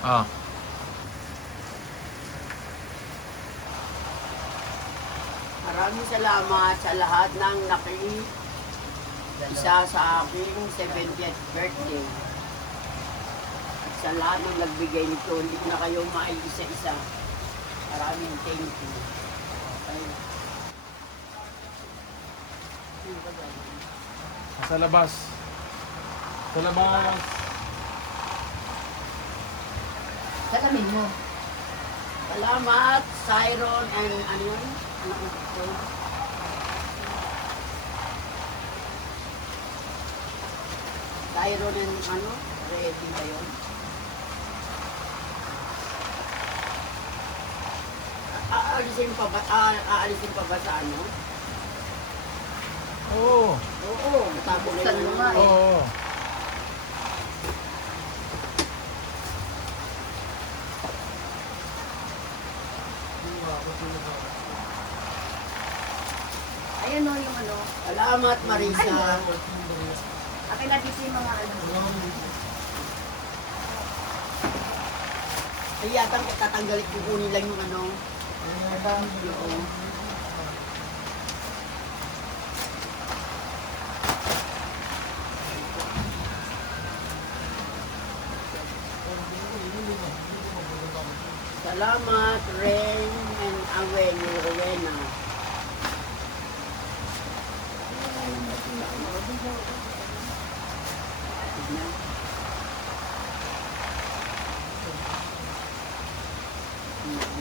Ah. Maraming salamat sa lahat ng isa sa aking 70th birthday. At sa lahat ng nagbigay nito, hindi ko na kayo maisa-isa. Maraming thank you. Okay. Sa labas. Sa labas. Salamin mo. Salamat, Siron and ano yun? Ano ito? Siron and ano? Ready ba yun? Aalisin pa ba sa ano? Oo. Oo, natabo na Buksan yun. mo nga eh. Oo. Ayan o yung ano. Salamat, Marisa. Akin na dito yung mga ano. Ay, yatang tatanggalin ko kunin lang yung ano. Oo. Salamat, Rain and Awen, Rowena.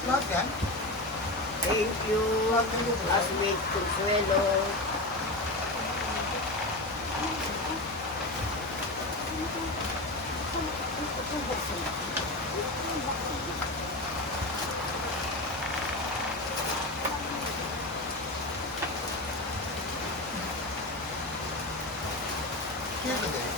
Lahat yan? Thank you, classmate Consuelo. Here today.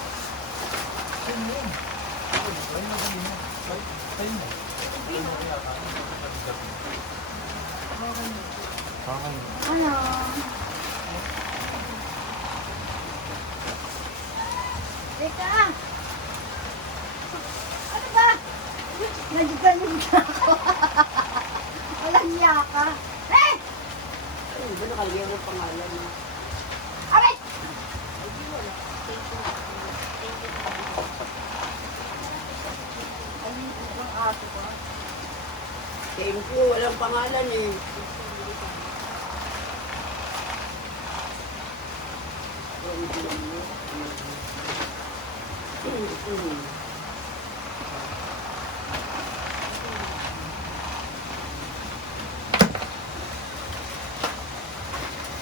Bakit? Ano? Teka! Ano ba? Nagagaling na ako. Walang niya ka. Eh! Ay, ba nakalagay mo pangalan mo? Aray! Ay, ang aso ko. Thank you, walang pangalan eh.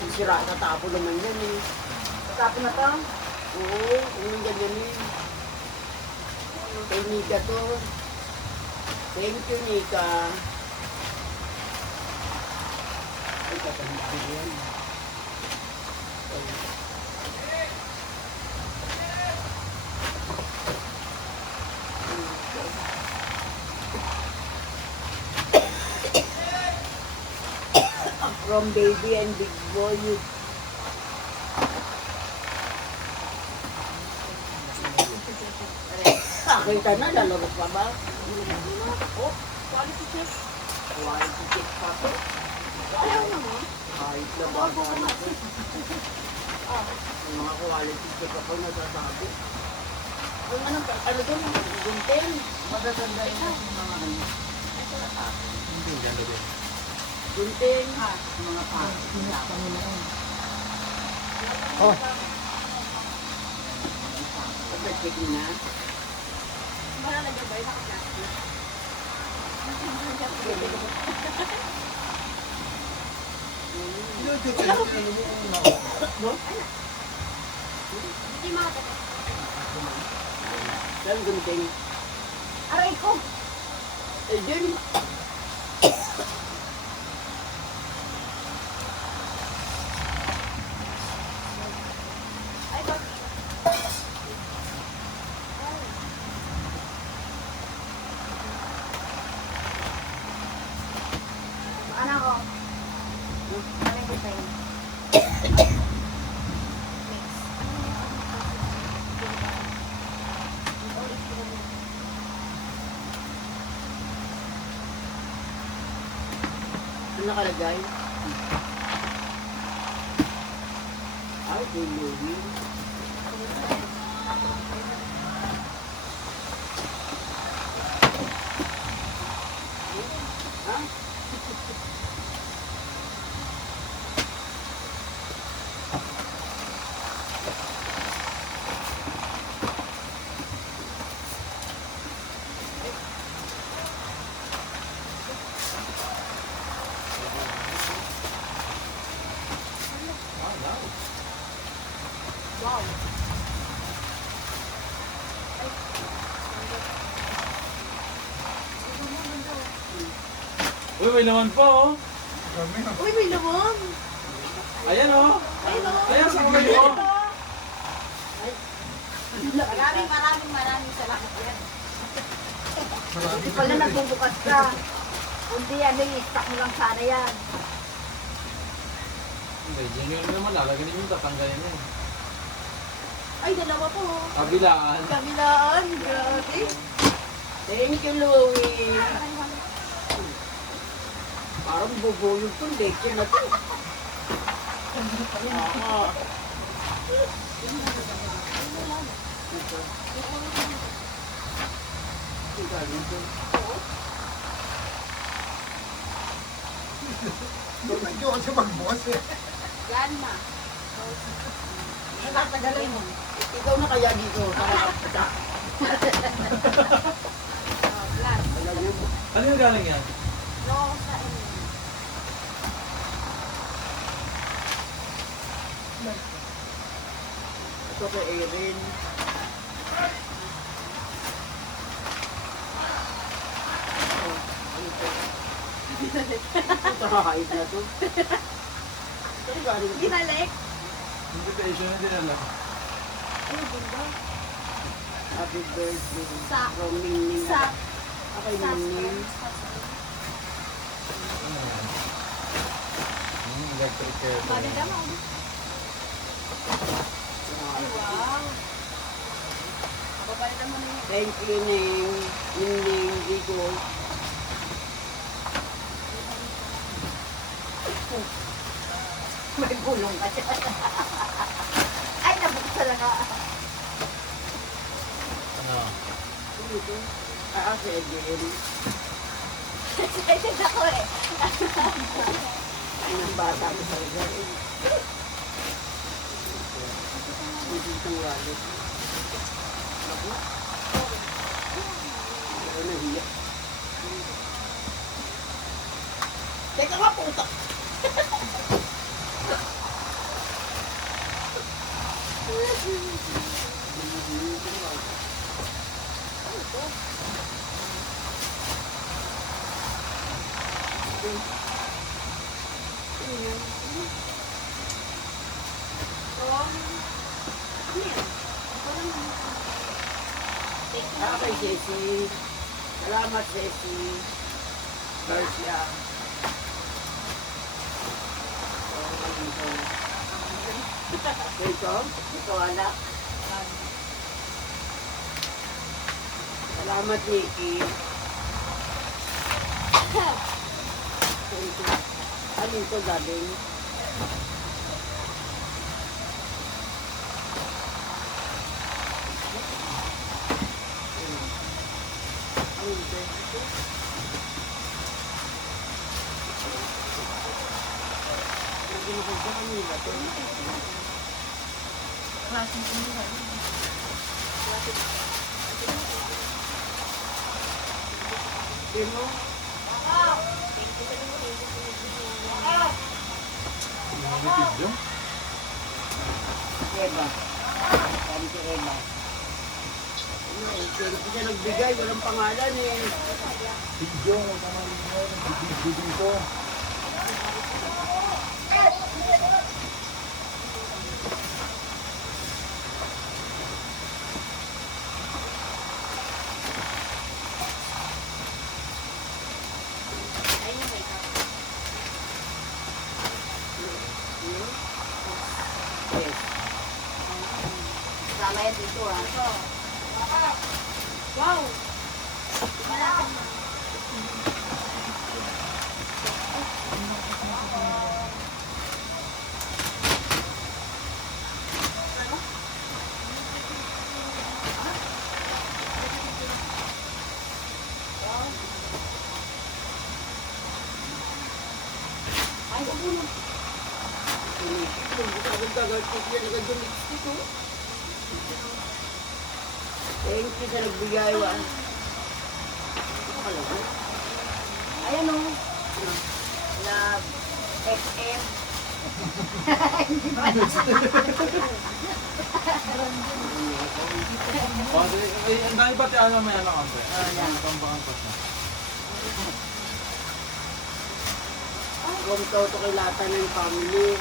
Ang sira, tatapo naman yan eh. Tapos na to. Oo, kung nandyan yan eh. Kay Nika to. Thank you, Nika. Ay, tatandaan ko yan. From baby and big boy. Kita na, lalabas pa ba? Oh, quality check. Quality check pa to. Ayaw naman. Kahit na ba? Ang mga quality check ako nasasabi. Yung ano doon, gunting. Magaganda yun yung mga ano. Hindi, ganda din. Gunting. Mga pa. Oh. Pag-check na. Saan gunting? Aray ko! Eh, dyan. Ano ko? Ano ko sa'yo? Ano nakalagay? Ay, duluhin. Ha? Wow. Uy, may laman pa oh. Dami na. Uy, may lamang. Ayan oh. Ayun o. Ayan sa kamay mo. Maraming salamat yan. Marami Hindi pala nagbubukas ka. Kundi ano yung stock mo lang sana yan. Hindi, genuine naman. Lalagyan yung tatanggalin eh. Ay, dalawa po. Kabilaan. Kabilaan. Grabe. Thank you, Louie. Parang bubulog tong lecture na to. Ah. Medyo kasi magbukas eh. Yan na. Natatagalin mo. Ikaw na kaya dito. Ano yung galing yan? Ito kay Erin. Ito kakait na to. Ito galing dito. Ginalik. Invitation na din alam. Ano ganda? Happy birthday. Sa- From Mingning. Sa... Okay, Mingning. Electric kettle. Maganda mo. Wow. Papalitan mo na yun. Thank you, Ning. Mingning. Rico. May gulong ka dyan. Ay, nabuksan na nga. Ano? Dito. Ah, si Erin. Excited ako eh. Ay, ng bata ko sa Erin. Hindi itong wallet. Ako. Ako nahiya. Teka nga, puta. Ah, kay Ceci. Salamat, Ceci. Garcia. Ito? Ito, anak. Salamat, Nikki. Ano ito galing? Ano ito? Ano sa kanila ito? Dino? Nangitid yun? Eva. Sabi ko Eva. Ano, pero pa siya nagbigay, walang pangalan eh. Video, huwag ka video dito. Yes. Sama yan dito ah. Wow! puno. Thank you sa nagbigay wa. Ayan o. Love. XM. Hindi ba? Ang dami ba tiyan naman yan ang kampe? Ang tambangan pa siya. Kung toto kay lata ng family.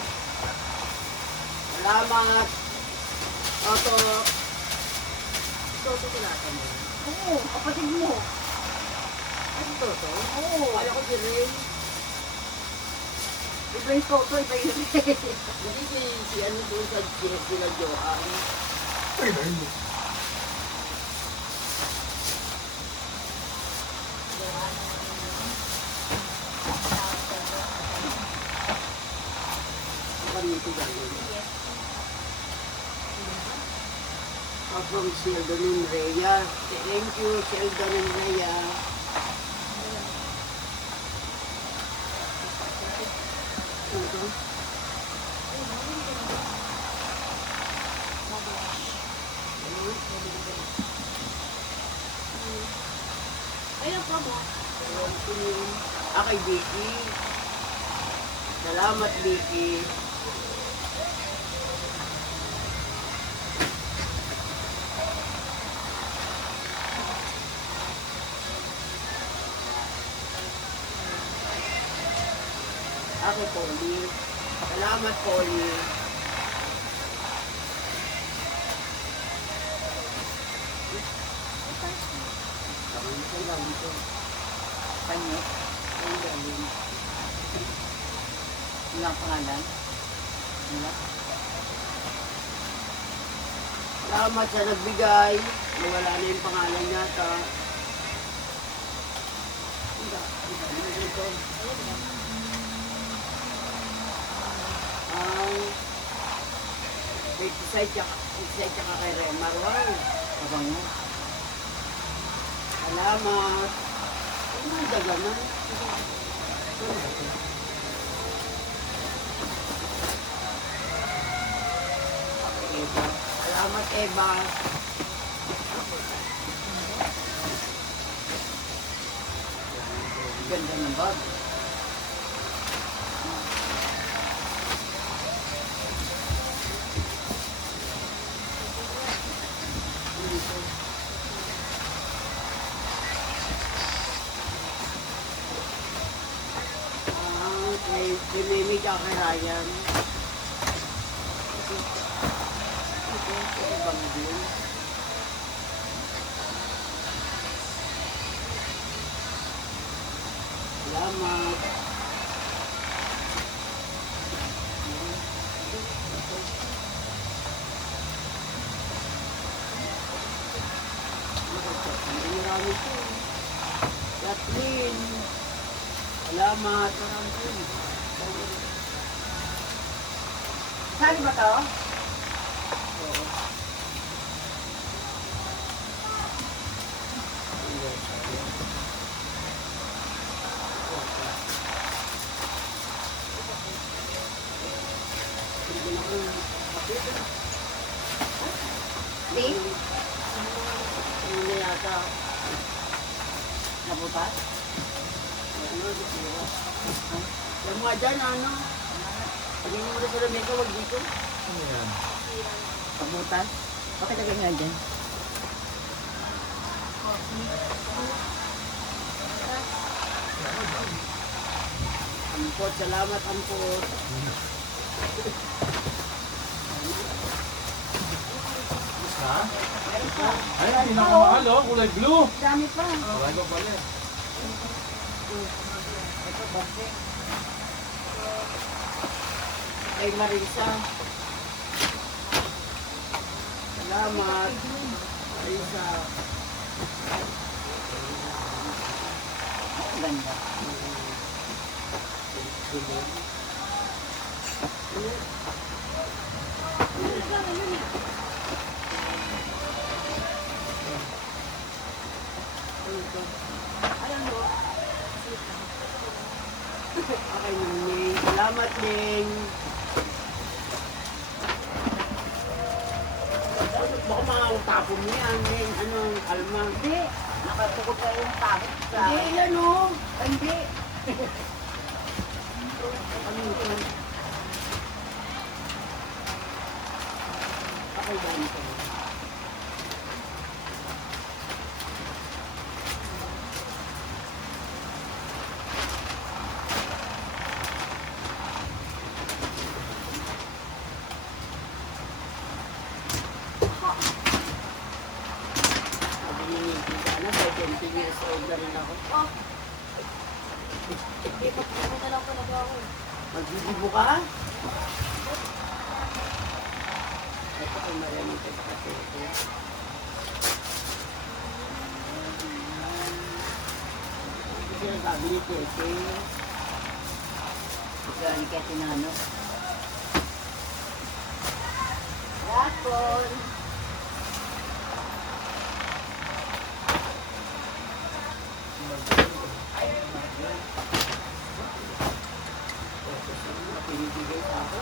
Salamat. Toto. Toto kay lata mo. Oo, kapatid mo. Ano toto? Oo. Kaya ko si Ray. Iba yung toto, iba yung Hindi si ano doon sa sila Joan. Ay, dahil mo. Kami ito gano'n. From Sheldon and Rhea. Thank you, Sheldon and Rhea. Ito. Ayun pa mo. Kay Vicky. Salamat, Vicky. Ako, Polly. Salamat, Polly. Saan galing ito? Panyek. Saan galing? Wala ang pangalan. Wala. Salamat sa nagbigay. Nawala na yung pangalan yata. Ano ito? Wait, isa tsaka kay Remar. Wow. Abang mo. Salamat. Ano ang daga na? Eva. Salamat, Eva. Ganda ng bag. Kay Mimi tsaka kay Ryan. Ito ibang din. Salamat. Marami ito. Kathleen. Salamat. Saan ba to? Di? Ano yata? Nabutas? Yung mga dyan, ano? Pagin mo na sa Rebecca, wag dito. Ano yan? Nabutas? Bakit lagay nga dyan? Ampot, salamat, ampot. Ha? Meron pa. Ay, pinakamahal oh. Kulay blue. Dami pa. Kulay ko pala eh. Ito, base. Kay Marisa. Salamat. Marisa. Ang ganda. Ayan mo. Okay na, Ning. Salamat, Ning. Baka makakapon mo yan, Ning. Anong kalma? Hindi. Nakatukod ka yung pangit sa... Hindi, yan o. Hindi. Ano ito? Okay ba nito? Sabi ni Nikki, sana by 20 years old na rin ako. Ipagpapit na lang talaga ako. Magbibibo ka? Ito kung maraming ka sa kasi ito. Ito siya sabi ni Tete. Gani kaya tinano. Rapon! Pinibigay sa ako.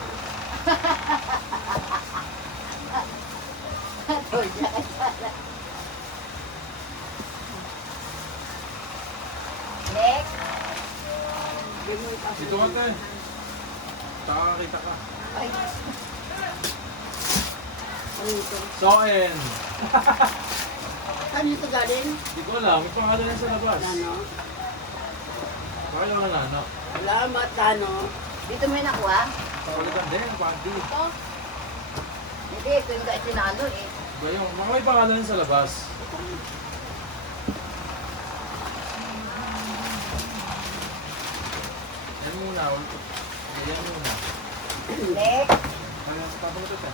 Next. Ganun kasi. Dito ka tayo. Nakakakita ka. Ay, Ano ito? Soen. Saan ito galing? Hindi ko alam. May pangalan yan sa labas. Nano? Bakit naman ano? Salamat, Nano. dito may nakuha? Pagalitan din. Panty. Ito. Hindi, ito yung dahil sinalo eh. Ba yung mga may pangalan yan sa labas. Yan muna. Yan muna. Next. Kaya sa tapos ito.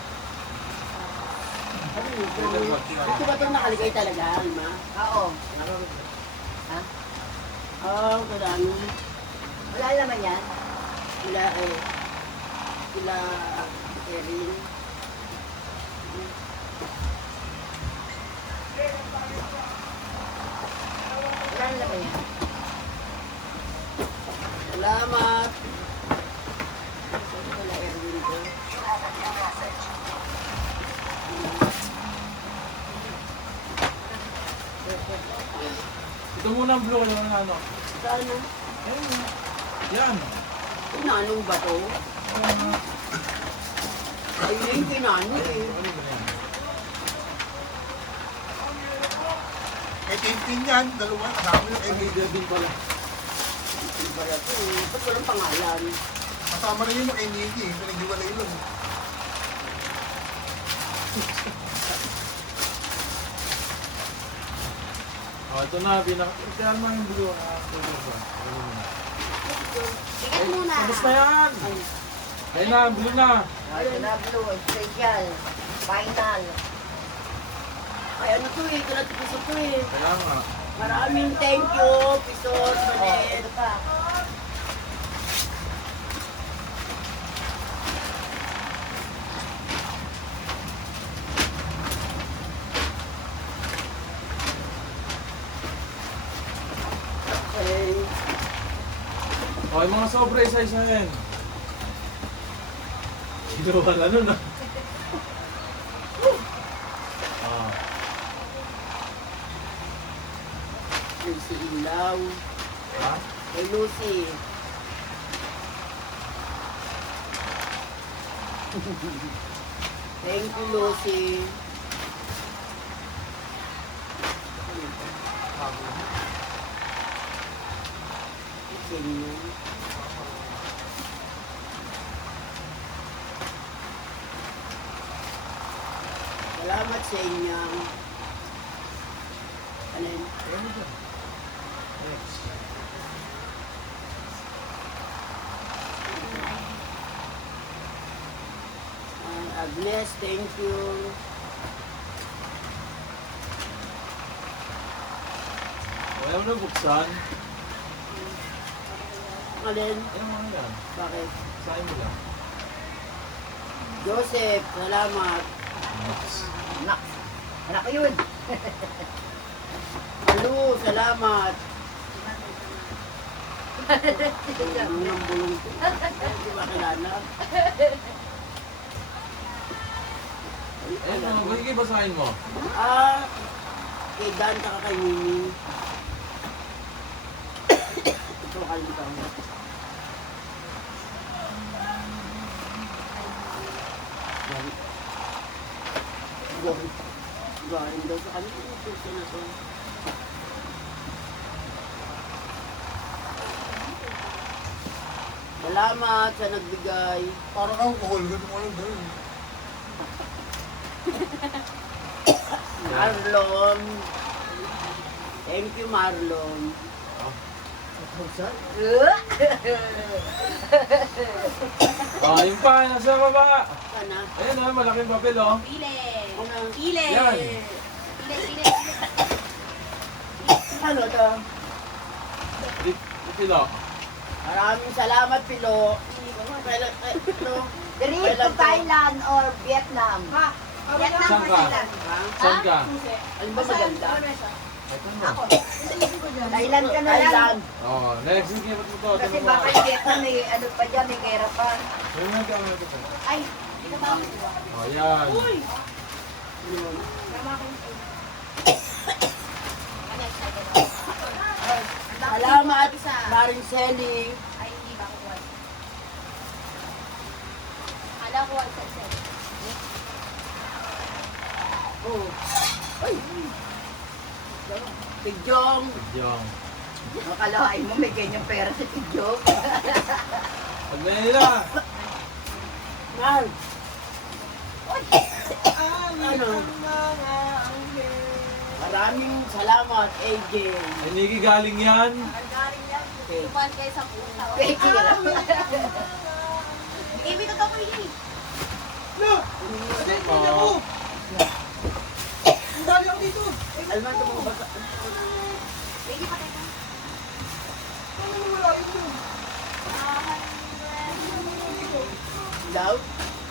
Ano ito? Ito ba ito nakalagay talaga, Alma? Oo. Ha? Oo, kadami. Wala naman yan. Sila, sila, Erin. Wala naman yan. Salamat. Sila, Erin ko. Ito muna ang blue kayo ng ano. Sana. Ayun. Yan. Kinanong ba to? Ayun yung kinano eh. Ano ba yan? May tintin yan, dalawa. Kasama yung Ay, kay din pala. Iba to eh. Ba't walang pangalan? Kasama na yun yung kay Nikki. Pinag-iwalay lang. Oh, ito na. Kaya naman yung blue. Blue ba? Tingnan muna. Tapos na yan. Ayun na, blue na. Ayun na, blue. Special. Final. Ay ano to eh. Kinatipis to eh. Kaya nga. Maraming thank you, Pisot, Oh, Manet. ito pa. Okay. Oh, yung mga sobra isa-isahin. Ginawa na nun ah. Ah. Lucy Ilaw. Ha? Hey, Lucy. Thank you, Lucy. Ganyan. Salamat sa inyo. Alin? Ayan ito. Next. Agnes, thank you. Ayaw na buksan. Alin? Ayaw mo na yan. Bakit? Sahin mo lang. Joseph, salamat. Next. Anak. Anak ko yun. Malu, salamat. Unang bulong ko. Hindi ba kilala? Eh, ano, sige, basahin mo. Ah, kay Dan tsaka kay Nini. Ito kalimutan mo. Galing daw sa kanila. Ito na to. Salamat sa nagbigay. Parang alcohol, ganun mo lang dahil. Marlon. Thank you, Marlon. Ah, yung pa, nasa baba. Sana. Ayan na, malaking papel, oh. Pile. Ano? Pile. Yan. Pile, pile. Ano to? Pilo. Maraming salamat, Pilo. Pilo. Trip to Thailand or Vietnam? Vietnam Saan or ka? Thailand? Saan ka? Ano ba maganda? Ito na. Ako. Thailand ka na lang. Thailand. Oh, next, sige, ba't mo to? Kasi Ito mo baka ba? yung Vietnam may ano pa dyan, may gera pa. Ayun na, kamera ko. Ay, hindi ka ba ako? Oh, yan. Yun. Salamat, Maring Selly. Ay, hindi ba ako? Kala ko ang sa Oh. Ay. Tigjong. Yung. Makalain mo, may ganyang pera sa tigyok. Pag na nila. Mal. Ano? Maraming salamat, AJ. Ay, Nikki, galing yan. Okay. Tuman kayo sa puta. Peki. Ibig ito ko yun. Oh. Alman ka mga bata. Peki pa kayo. Love?